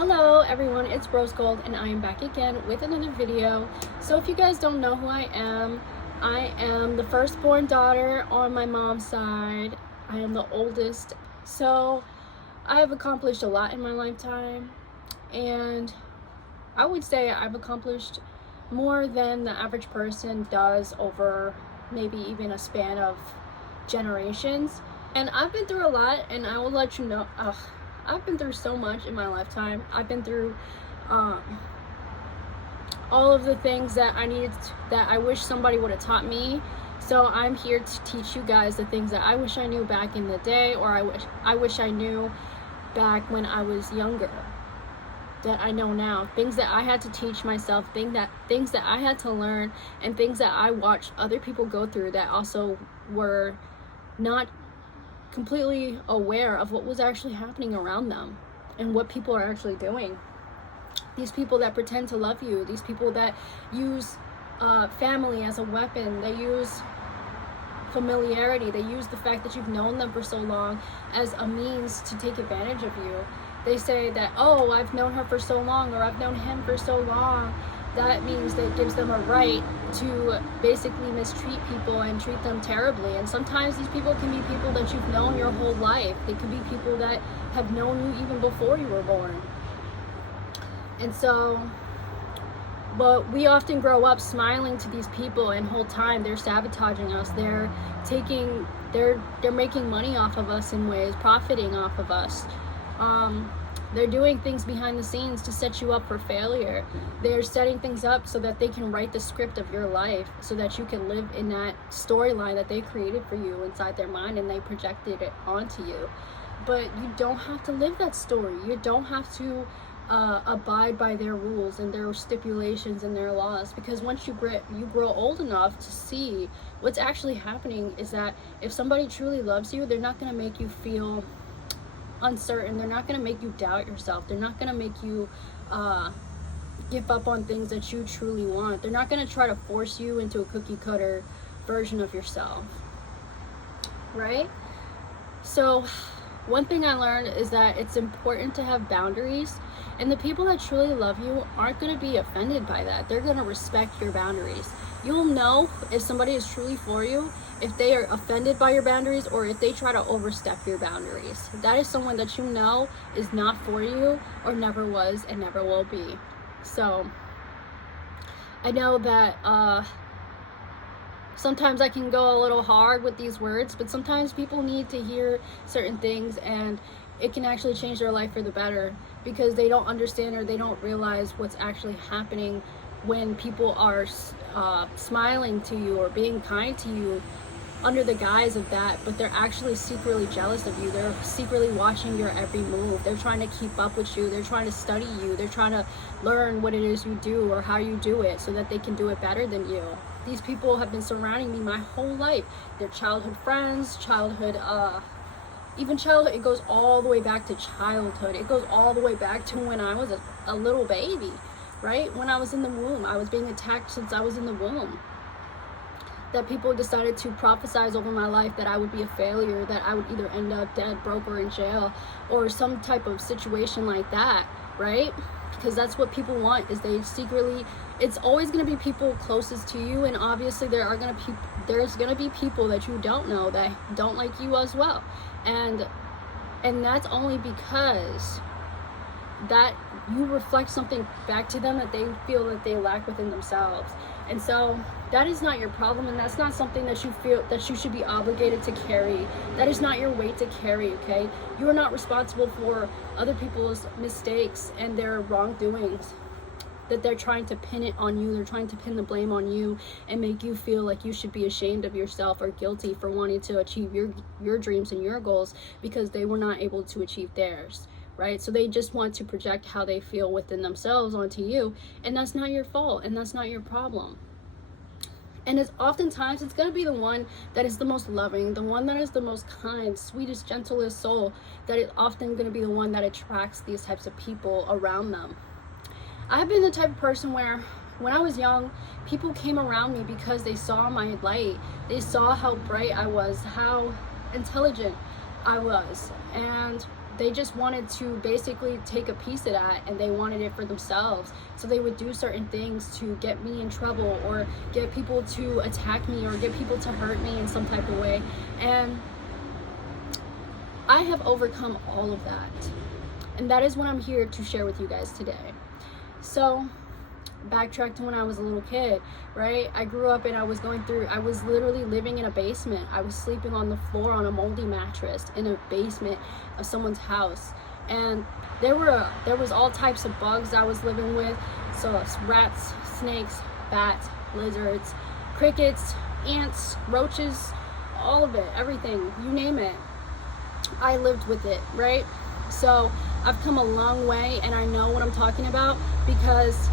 Hello everyone, it's Rose Gold and I am back again with another video. So if you guys don't know who I am the firstborn daughter on my mom's side. I am the oldest. So I have accomplished a lot in my lifetime, and I would say I've accomplished more than the average person does over maybe even a span of generations. And I've been through a lot, and I will let you know, I've been through so much in my lifetime. I've been through all of the things that I wish somebody would have taught me. So I'm here to teach you guys the things that I wish I knew back in the day, or I wish I knew back when I was younger, that I know now. Things that I had to teach myself, things that I had to learn, and things that I watched other people go through that also were not completely aware of what was actually happening around them and what people are actually doing. These people that pretend to love you, these people that use family as a weapon, they use familiarity, they use the fact that you've known them for so long as a means to take advantage of you. They say that, oh, I've known her for so long, or I've known him for so long. That means that it gives them a right to basically mistreat people and treat them terribly. And sometimes these people can be people that you've known your whole life. They could be people that have known you even before you were born. And so, but we often grow up smiling to these people, and whole time they're sabotaging us. They're making money off of us in ways, profiting off of us. They're doing things behind the scenes to set you up for failure. They're setting things up so that they can write the script of your life, so that you can live in that storyline that they created for you inside their mind, and they projected it onto you. But you don't have to live that story. You don't have to abide by their rules and their stipulations and their laws, because once you grow old enough to see what's actually happening is that if somebody truly loves you, they're not going to make you feel uncertain. They're not going to make you doubt yourself. They're not going to make you give up on things that you truly want. They're not going to try to force you into a cookie cutter version of yourself, right? So one thing I learned is that it's important to have boundaries, and the people that truly love you aren't going to be offended by that. They're going to respect your boundaries. You'll know if somebody is truly for you if they are offended by your boundaries, or if they try to overstep your boundaries. That is someone that you know is not for you, or never was and never will be. So I know that sometimes I can go a little hard with these words, but sometimes people need to hear certain things, and it can actually change their life for the better, because they don't understand, or they don't realize what's actually happening when people are smiling to you or being kind to you under the guise of that, but they're actually secretly jealous of you. They're secretly watching your every move. They're trying to keep up with you. They're trying to study you. They're trying to learn what it is you do or how you do it, so that they can do it better than you. These people have been surrounding me my whole life. They're childhood friends, even childhood. It goes all the way back to childhood. It goes all the way back to when I was a little baby, right? When I was in the womb. I was being attacked since I was in the womb. That people decided to prophesize over my life that I would be a failure, that I would either end up dead, broke, or in jail, or some type of situation like that, right? Because that's what people want, is they secretly, it's always going to be people closest to you, and obviously there's going to be people that you don't know that don't like you as well. And that's only because that you reflect something back to them that they feel that they lack within themselves. And so that is not your problem, and that's not something that you feel that you should be obligated to carry. That is not your weight to carry, okay? You are not responsible for other people's mistakes and their wrongdoings, that they're trying to pin it on you. They're trying to pin the blame on you and make you feel like you should be ashamed of yourself or guilty for wanting to achieve your dreams and your goals because they were not able to achieve theirs, right? So they just want to project how they feel within themselves onto you, and that's not your fault, and that's not your problem. And it's oftentimes, it's going to be the one that is the most loving, the one that is the most kind, sweetest, gentlest soul, that is often going to be the one that attracts these types of people around them. I've been the type of person where when I was young, people came around me because they saw my light. They saw how bright I was, how intelligent I was, and they just wanted to basically take a piece of that, and they wanted it for themselves. So they would do certain things to get me in trouble, or get people to attack me, or get people to hurt me in some type of way. And I have overcome all of that, and that is what I'm here to share with you guys today. So backtrack to when I was a little kid, right? I grew up and I was literally living in a basement. I was sleeping on the floor on a moldy mattress in a basement of someone's house. And there was all types of bugs I was living with. So rats, snakes, bats, lizards, crickets, ants, roaches, all of it, everything, you name it. I lived with it, right? So I've come a long way, and I know what I'm talking about, because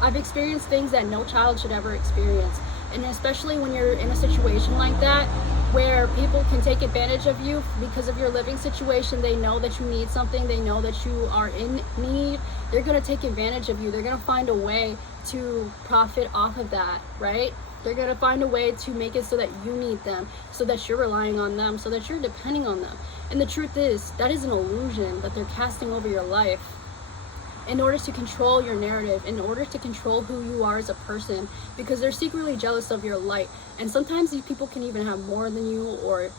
I've experienced things that no child should ever experience. And especially when you're in a situation like that, where people can take advantage of you because of your living situation. They know that you need something, they know that you are in need, they're going to take advantage of you. They're going to find a way to profit off of that, right? They're going to find a way to make it so that you need them, so that you're relying on them, so that you're depending on them. And the truth is, that is an illusion that they're casting over your life in order to control your narrative, in order to control who you are as a person, because they're secretly jealous of your light. And sometimes these people can even have more than you, or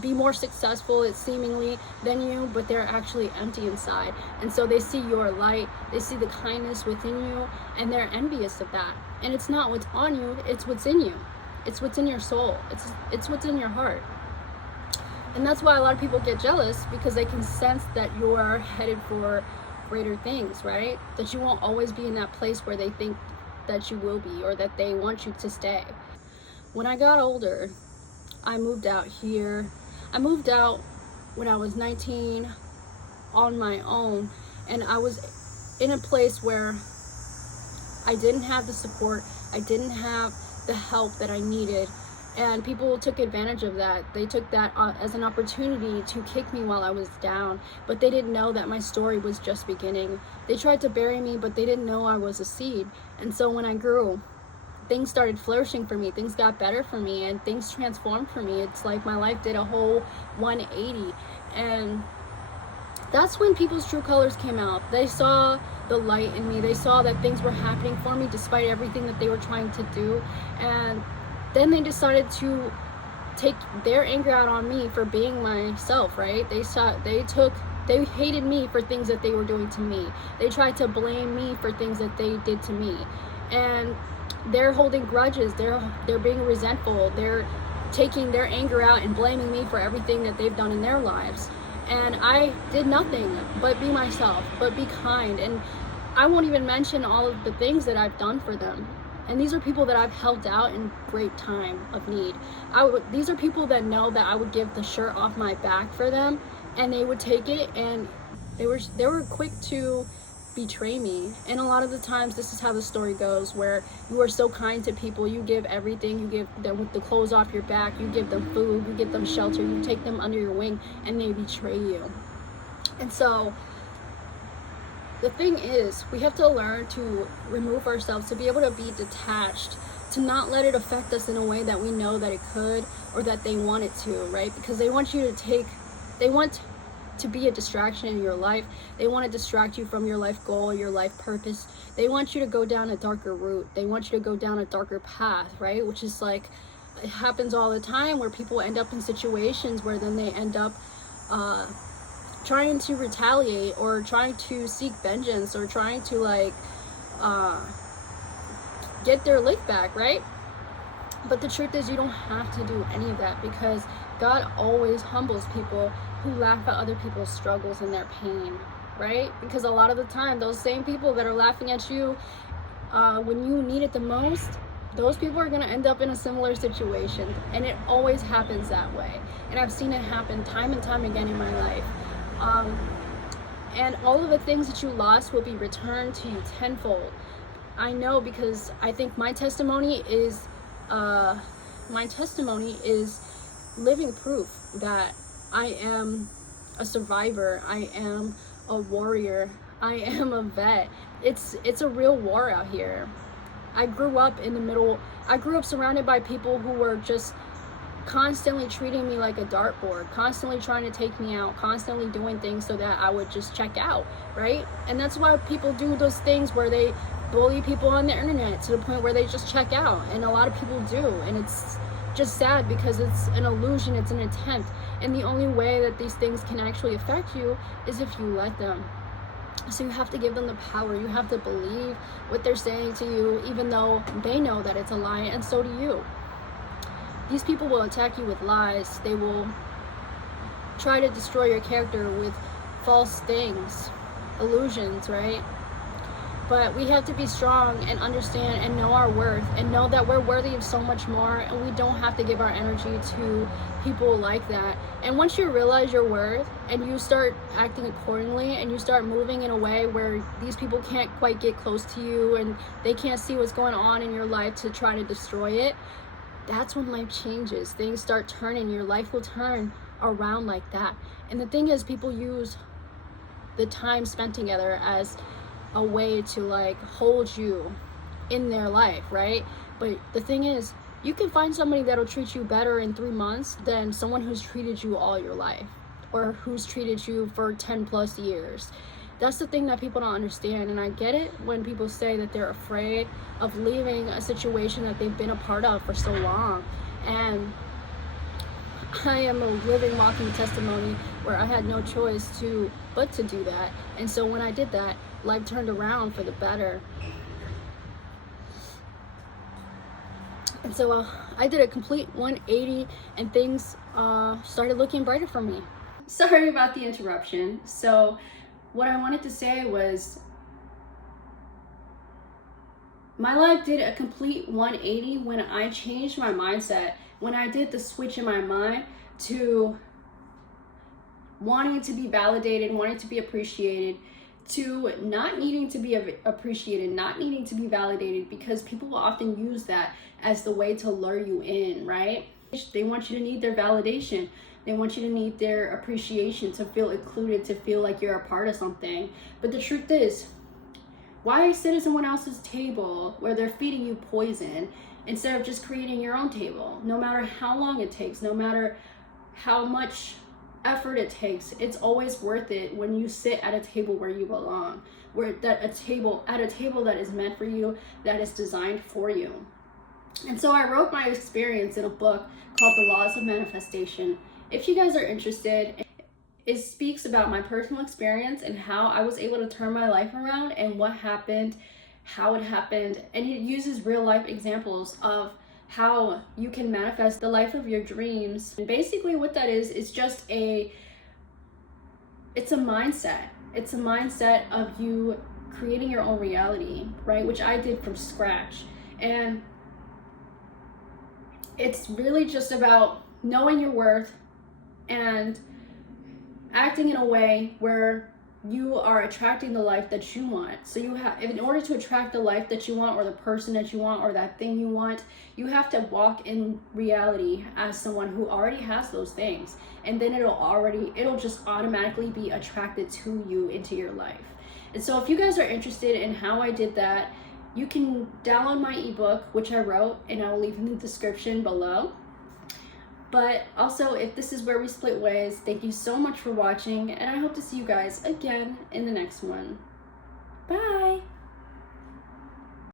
be more successful seemingly than you, but they're actually empty inside. And so they see your light, they see the kindness within you, and they're envious of that. And it's not what's on you, it's what's in you. It's what's in your soul. It's what's in your heart. And that's why a lot of people get jealous, because they can sense that you're headed for greater things, right? That you won't always be in that place where they think that you will be, or that they want you to stay. When I got older, I moved out here. I moved out when I was 19 on my own, and I was in a place where I didn't have the support, I didn't have the help that I needed. And people took advantage of that. They took that as an opportunity to kick me while I was down. But they didn't know that my story was just beginning. They tried to bury me, but they didn't know I was a seed. And so when I grew, things started flourishing for me. Things got better for me, and things transformed for me. It's like my life did a whole 180. And that's when people's true colors came out. They saw the light in me. They saw that things were happening for me despite everything that they were trying to do. And then they decided to take their anger out on me for being myself, right? They hated me for things that they were doing to me. They tried to blame me for things that they did to me. And they're holding grudges. They're being resentful. They're taking their anger out and blaming me for everything that they've done in their lives. And I did nothing but be myself, but be kind. And I won't even mention all of the things that I've done for them. And these are people that I've helped out in great time of need. These are people that know that I would give the shirt off my back for them, and they would take it, and they were quick to betray me. And a lot of the times, this is how the story goes, where you are so kind to people, you give everything, you give them the clothes off your back, you give them food, you give them shelter, you take them under your wing, and they betray you. And so the thing is, we have to learn to remove ourselves, to be able to be detached, to not let it affect us in a way that we know that it could, or that they want it to, right? Because they want to be a distraction in your life. They want to distract you from your life goal, your life purpose. They want you to go down a darker route. They want you to go down a darker path, right? Which is like, it happens all the time, where people end up in situations where then they end up trying to retaliate, or trying to seek vengeance, or trying to get their lick back, right? But the truth is, you don't have to do any of that, because God always humbles people who laugh at other people's struggles and their pain, right? Because a lot of the time, those same people that are laughing at you when you need it the most, those people are going to end up in a similar situation. And it always happens that way. And I've seen it happen time and time again in my life. And all of the things that you lost will be returned to you tenfold. I know, because I think my testimony is living proof that I am a survivor. I am a warrior. I am a vet. It's a real war out here. I grew up surrounded by people who were just constantly treating me like a dartboard, constantly trying to take me out, constantly doing things so that I would just check out, right? And that's why people do those things where they bully people on the internet to the point where they just check out, and a lot of people do, and it's just sad because it's an illusion, it's an attempt, and the only way that these things can actually affect you is if you let them. So you have to give them the power. You have to believe what they're saying to you, even though they know that it's a lie, and so do you. These people will attack you with lies. They will try to destroy your character with false things, illusions, right? But we have to be strong and understand and know our worth and know that we're worthy of so much more, and we don't have to give our energy to people like that. And once you realize your worth and you start acting accordingly and you start moving in a way where these people can't quite get close to you and they can't see what's going on in your life to try to destroy it, that's when life changes. Things start turning. Your life will turn around like that. And the thing is, people use the time spent together as a way to like hold you in their life, right? But the thing is, you can find somebody that'll treat you better in 3 months than someone who's treated you all your life or who's treated you for 10 plus years. That's the thing that people don't understand. And I get it when people say that they're afraid of leaving a situation that they've been a part of for so long. And I am a living, walking testimony where I had no choice but to do that. And so when I did that, life turned around for the better. And so I did a complete 180 and things started looking brighter for me. Sorry about the interruption. So what I wanted to say was my life did a complete 180 when I changed my mindset, when I did the switch in my mind to wanting to be validated, wanting to be appreciated, to not needing to be appreciated, not needing to be validated, because people will often use that as the way to lure you in, right? They want you to need their validation. They want you to need their appreciation, to feel included, to feel like you're a part of something. But the truth is, why sit at someone else's table where they're feeding you poison instead of just creating your own table? No matter how long it takes, no matter how much effort it takes, it's always worth it when you sit at a table where you belong, at a table that is meant for you, that is designed for you. And so I wrote my experience in a book called The Laws of Manifestation. If you guys are interested, it speaks about my personal experience and how I was able to turn my life around and what happened, how it happened, and it uses real life examples of how you can manifest the life of your dreams. And basically what that is just it's a mindset. It's a mindset of you creating your own reality, right? Which I did from scratch. And it's really just about knowing your worth and acting in a way where you are attracting the life that you want. So in order to attract the life that you want, or the person that you want, or that thing you want, you have to walk in reality as someone who already has those things. And then it'll just automatically be attracted to you into your life. And so if you guys are interested in how I did that, you can download my ebook, which I wrote, and I will leave in the description below. But also, if this is where we split ways, thank you so much for watching, and I hope to see you guys again in the next one. Bye!